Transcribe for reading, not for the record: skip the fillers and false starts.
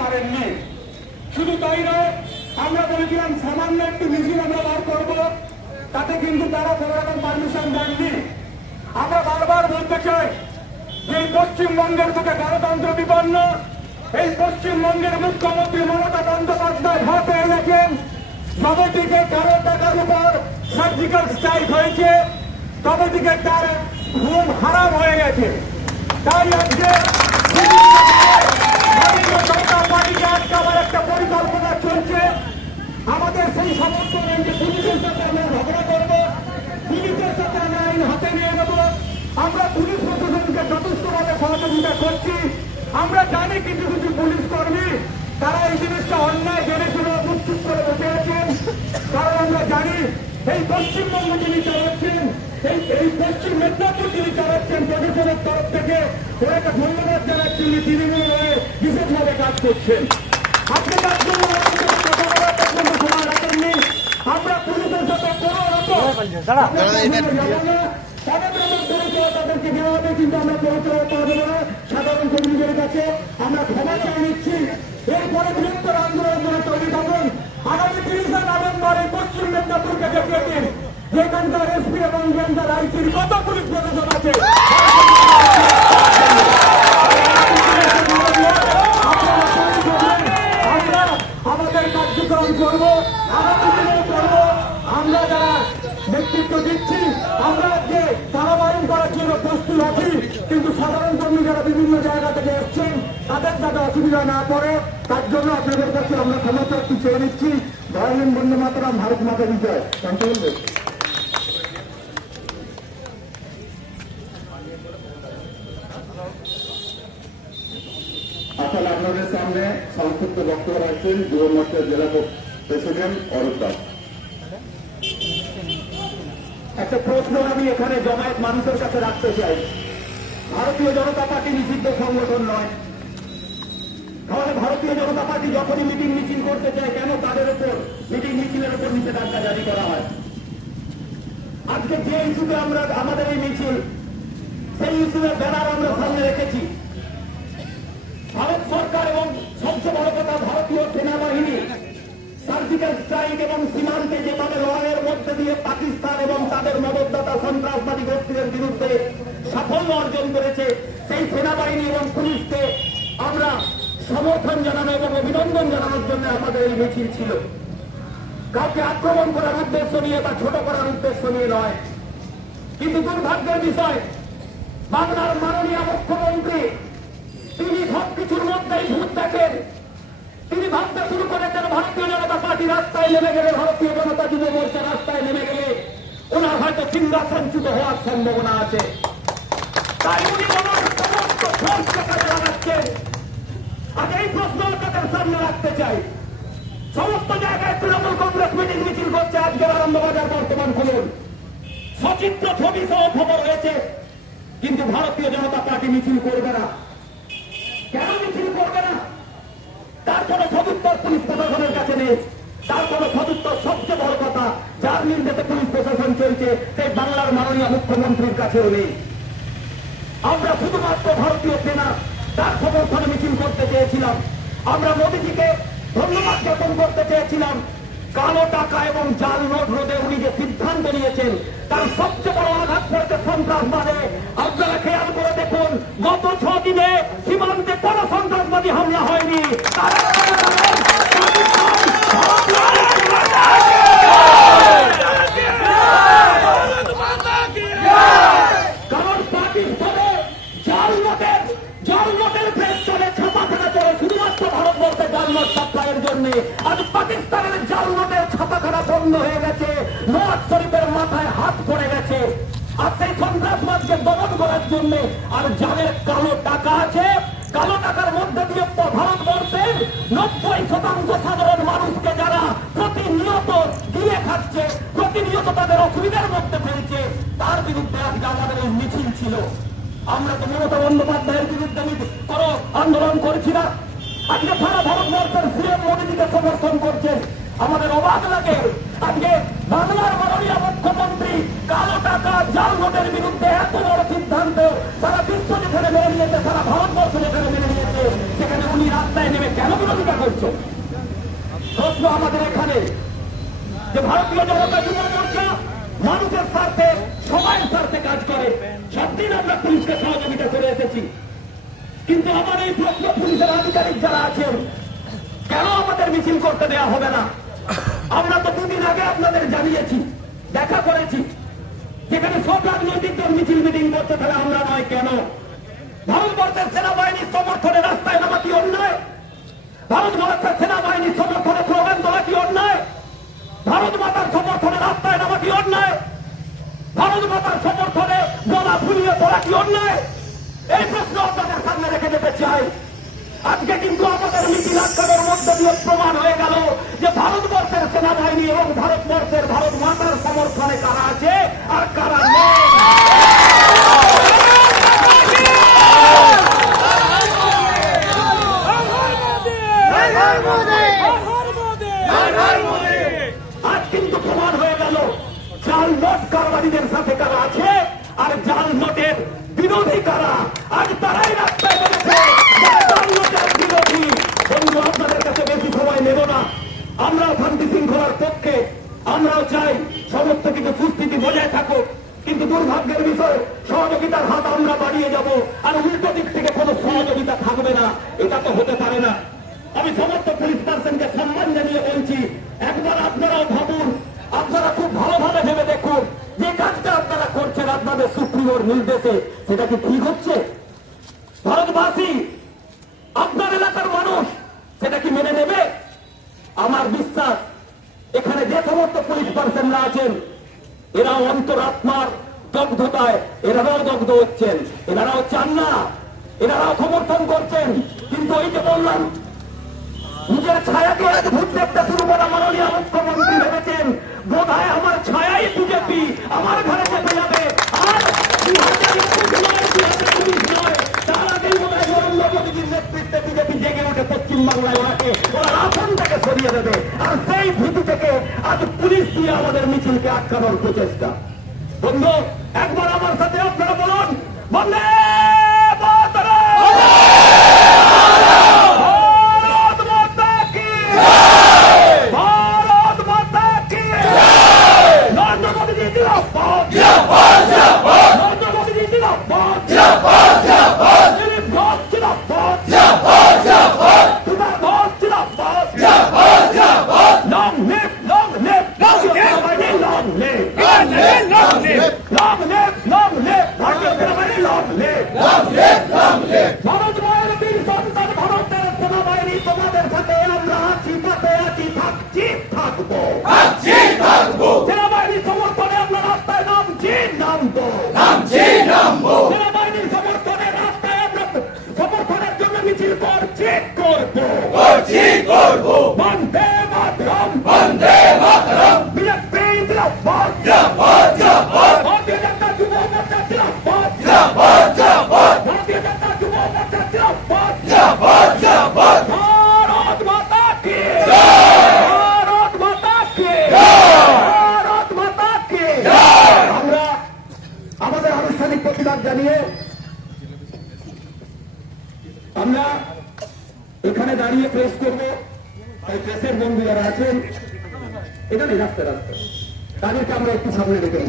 পারেননি। শুধু তাই নয়, আমরা বলেছিলাম সামান্য একটু মিছিল আমরা বার করবো, তাতে কিন্তু তারা কোনো রকম পারমিশন দেননি। আমরা বারবার বলতে চাই যে পশ্চিমবঙ্গের বুকে গণতন্ত্র বিপন্ন, এই পশ্চিমবঙ্গের মুখ্যমন্ত্রী মমতা বন্দ্যোপাধ্যায় ভয় পেয়ে গেছেন। যবে থেকে কারো টাকার উপর সার্জিক্যাল স্ট্রাইক হয়েছে, তবে থেকে তার ঘুম হারাম হয়ে গেছে। তাই আজকে ভারতীয় জনতা পার্টিকে আটকাবার একটা পরিকল্পনা চলছে। আমাদের সেই সমর্থন নেই যে পুলিশের সাথে আমরা ঝগড়া করবো, পুলিশের সাথে আমরা আইন হাতে নিয়ে নেব। আমরা পুলিশ প্রশাসনকে যথেষ্টভাবে সহযোগিতা করছি। আমরা জানি কিছু কিছু পুলিশ কর্মী তারা এই জিনিসটা অন্যায় জেনে শুনে মুক্তি করে বসে আছেন। কারণ আমরা জানি এই পশ্চিমবঙ্গ যিনি চালাচ্ছেন, এই পশ্চিম মেদিনীপুর যিনি চালাচ্ছেন, প্রশাসনের তরফ থেকে ওনাকে ধন্যবাদ জানাচ্ছি, উনি তৃণমূল হয়ে বিশেষভাবে কাজ করছেন। আজকে তার জন্য কথা বলার পর্যন্ত সময় রাখেননি। আমরা পুলিশের সাথে কোনো রকম তাদেরকে দেওয়া হবে, কিন্তু আমরা পরিচয় পাওয়া যাবে না সাধারণ কর্মীদের কাছে। আমরা ক্ষমা চেয়ে নিচ্ছি। এরপরে বৃহত্তর আন্দোলন করে তৈরি থাকুন। আগামী 30শে নভেম্বর এই পশ্চিম মেদিনীপুরকে দেখিয়ে দিন যেখানকার এসপি এবং যেখানকার আইসির কত পুলিশ প্রশাসন আছে। আমরা আমাদের কার্যক্রম করবো, আগামী দিনে করবো। আমরা যারা নেতৃত্ব দিচ্ছি, আমরা আজকে ধারাবাহিক করার জন্য প্রস্তুত আছি, কিন্তু সাধারণ কর্মী যারা বিভিন্ন জায়গা থেকে এসছেন তাদের যাতে অসুবিধা না পড়ে তার জন্য আপনাদের কাছে আমরা ক্ষমা চাচ্ছি, চেয়ে নিচ্ছি। ধরেন বন্দে মাতরম, ভারত মাতা বিজয়। আসলে আপনাদের সামনে সংক্ষিপ্ত বক্তব্য রাখছেন যুব মোর্চা জেলা প্রেসিডেন্ট অরূপ দাস। একটা প্রশ্ন আমি এখানে জমায়েত মানুষের কাছে রাখতে চাই। ভারতীয় জনতা পার্টি নিষিদ্ধ সংগঠন নয়, তাহলে ভারতীয় জনতা পার্টি যখনই মিটিং মিছিল করতে চায় কেন তাদের উপর মিটিং মিছিলের উপর নিষেধাজ্ঞা জারি করা হয়? আজকে যে ইস্যুতে আমরা আমাদের এই মিছিল, সেই ইস্যুর ব্যানার আমরা সামনে রেখেছি। ভারত সরকার এবং সবচেয়ে বড় কথা ভারতীয় সেনাবাহিনী সার্জিক্যাল স্ট্রাইক এবং সীমান্তে যেভাবে লড়াইয়ের মধ্যে দিয়ে পাকিস্তান এবং তাদের মদতদাতা সন্ত্রাসবাদী গোষ্ঠীদের বিরুদ্ধে সাফল্য অর্জন করেছে, সেই সেনাবাহিনী এবং পুলিশকে আমরা সমর্থন জানানো এবং অভিনন্দন জানানোর জন্য আমাদের এই মিছিল ছিল। কাউকে আক্রমণ করার উদ্দেশ্য নিয়ে বা ছোট করার উদ্দেশ্য নিয়ে নয়। কিন্তু দুর্ভাগ্যের বিষয়, বাংলার মাননীয় মুখ্যমন্ত্রী তিনি সবকিছুর মধ্যেই ভূত দেখেন। তিনি ভাবতে শুরু করেছেন ভারতীয় জনতা পার্টি রাস্তায় নেমে গেলে, ভারতীয় জনতা যুব মোর্চা রাস্তায় নেমে গেলে ওনার হয়তো সিংহাসনচ্যুত হওয়ার সম্ভাবনা আছে। তাই উনি ওনার সমস্ত ফোর্সকে কাজে লাগাচ্ছেন। আজ এই প্রশ্ন তাদের সামনে রাখতে চাই। সমস্ত জায়গায় তৃণমূল কংগ্রেস মিটিং মিছিল করছে। আজকের আনন্দবাজার বর্তমান খুলুন, সচিত্র ছবি সহ খবর হয়েছে, কিন্তু ভারতীয় জনতা পার্টি মিছিল করবে না। কেন মিছিল করবে না? তার কোন সদুত্তর পুলিশ প্রশাসনের কাছে নেই। তার কোন সদুত্তর, সবচেয়ে বড় কথা, যার নির্দেশে পুলিশ প্রশাসন চলছে সেই বাংলার মাননীয় মুখ্যমন্ত্রীর কাছেও নেই। আমরা শুধুমাত্র ভারতীয় সেনা তার সমর্থনে মিছিল করতে চেয়েছিলাম। আমরা মোদীজিকে ধন্যবাদ জ্ঞাপন করতে চেয়েছিলাম। কালো টাকা এবং জাল নোট রোধে উনি যে সিদ্ধান্ত নিয়েছেন তার সবচেয়ে বড় আঘাত পড়েছে সন্ত্রাসবাদে। আপনারা খেয়াল করে দেখুন, গত 6 দিনে সীমান্তে কোন সন্ত্রাসবাদী হামলা হয়নি। কারণ পাকিস্তানে জাল নোটের প্রেস চলে, ছাপাখানা চলে শুধুমাত্র ভারতবর্ষে জাল নোট সাপ্লাইয়ের জন্য। আজ পাকিস্তানের জাল নোটের ছাপাখানা বন্ধ হয়ে গেছে, নওয়াজ শরীফের মাথায় হাত পড়ে গেছে। আর সেই সন্ত্রাসবাদকে দমন করার জন্য আর যাদের কালো টাকা আছে, কালো টাকার মধ্যে দিয়ে ভারতবর্ষের 90% সাধারণ মানুষকে যারা প্রতিনিয়ত দিয়ে খাচ্ছে, প্রতিনিয়ত তাদের অসুবিধার মধ্যে ফেলছে, তার বিরুদ্ধে আজকে আমাদের এই মিছিল ছিল। আমরা তো মমতা বন্দ্যোপাধ্যায়ের বিরুদ্ধে কোনো আন্দোলন করছি না। আজকে সারা ভারতবর্ষের সিএম মোদীজিকে সমর্থন করছেন। আমাদের অবাক লাগে আজকে বাংলার মাননীয় মুখ্যমন্ত্রী কালো টাকা জাল নোটের বিরুদ্ধে এত বড় সিদ্ধান্ত সারা বিশ্ব যেখানে মেনে নিয়েছে, সারা ভারতবর্ষ যেখানে মেনে নিয়েছে, সেখানে সেখানে উনি রাস্তায় নেমে কেন বিরোধিতা করছেন? প্রশ্ন আমাদের এখানে যে ভারতীয় জনতা যুব মোর্চা মানুষের স্বার্থে সবার স্বার্থে কাজ করে, সবদিন আমরা পুলিশকে সহযোগিতা করে এসেছি। কিন্তু আমার এই প্রশ্ন পুলিশের আধিকারিক যারা আছেন, কেন আমাদের মিছিল করতে দেওয়া হবে না? আমরা তো দুদিন আগে আপনাদের জানিয়েছি, দেখা করেছি, যেখানে সব রাজনৈতিক দল মিছিল মিটিং করতে, তাহলে আমরা নয় কেন? ভারতবর্ষের সেনাবাহিনীর সমর্থনে রাস্তায় নামা কি অন্যায়? ভারতবর্ষের সেনাবাহিনীর সমর্থনে স্লোগান তোলা কি অন্যায়? ভারত মাতার সমর্থনে রাস্তায় নামা কি অন্যায়? ভারত মাতার সমর্থনে গলা ফুলিয়ে পড়া কি অন্যায়? এই প্রশ্ন আপনাদের সামনে রেখে যেতে চাই। আজকে কিন্তু আমাদের মিছিল আটকানোর মধ্য দিয়ে প্রমাণ হয়ে গেল যে ভারতবর্ষের সেনাবাহিনী এবং ভারতবর্ষের ভারত মাতার সমর্থনে কারা আছে আর কারা নেই। আজ কিন্তু প্রমাণ হয়ে গেল জাল নোট কারবারিদের সাথে কারা আছে আর জাল নোটের বিরোধী কারা। আজ তারাই রাস্তায় বেরোছে জাল নোটের বিরোধী। বন্ধু, আপনাদের কাছে বেশি সময় নেব না। আমরাও শান্তি শৃঙ্খলার পক্ষে, আমরাও চাই সমস্ত কিছু সুস্থিতি বজায় থাকুক, কিন্তু দুর্ভাগ্যের বিষয় সহযোগিতার হাত আমরা বাড়িয়ে যাব আর উল্টো দিক থেকে কোনো সহযোগিতা থাকবে না। এটা তো হতে পারে না। আমি সমস্ত পুলিশ পার্সনকে সম্মান জানিয়ে বলছি, একবার আপনারাও ভাবুন, আপনারা খুব ভালোভাবে ভেবে দেখুন যে কাজটা আপনারা করছেন আপনাদের সুপ্রিমোর নির্দেশে, সেটা কি ঠিক হচ্ছে? ভারতবাসী, আপনার এলাকার মানুষ সেটা কি মেনে নেবে? আমার বিশ্বাস এখানে যে সমস্ত পুলিশ পার্সনরা আছেন, এরাও অন্তরাত্মার দগ্ধতায় এরাও দগ্ধ হচ্ছেন, এনারাও চান না, এনারাও সমর্থন করছেন। কিন্তু ওই যে বললাম, নিজের ছায়াকে আজ ভোট দেখতে শুরু করা মাননীয় মুখ্যমন্ত্রী ভেবেছেন বোধহয় আমার ছায়াই বিজেপি আমার ঘরে চেপে যাবে। আর 2021 নয়, তার আগেই বোধ হয় নরেন্দ্র মোদীজির নেতৃত্বে বিজেপি জেগে উঠে পশ্চিমবাংলায় ওরা আসন থেকে সরিয়ে দেবে। আর সেই ভীতি থেকে আজ পুলিশ দিয়ে আমাদের মিছিলকে আটকানোর প্রচেষ্টা। বন্ধু, একবার আমার সাথে আপনারা বলুন, বন্দে মাতরম! ভারত মায়ের বীর সন্তান ভারতের সেনাবাহিনী তোমাদের সাথে আমরা আছি, পাতে আছি, থাকছি, থাকবো। সেনাবাহিনীর সমর্থনে আমরা রাস্তায় নামছি, নামবো। সেনাবাহিনীর সমর্থনে রাস্তায় আমরা সমর্থনের জন্য মিছিল করছি, করবো। বন্দে মাতরম! বিজেপি জিন্দাবাদ! ভারতীয় জনতা যুব মোর্চা জিন্দাবাদ! ভারতীয় জনতা যুব মোর্চা জিন্দাবাদ! ভারত মাতা কি! ভারত মাতা কি! ভারত মাতা কি! আমরা আমাদের আনুষ্ঠানিক প্রতিবাদ জানিয়ে আমরা এখানে দাঁড়িয়ে প্রেস করবো। প্রেসের বন্ধু যারা আছেন এখানে রাস্তায় তাদেরকে আমরা একটু সামনে রেখে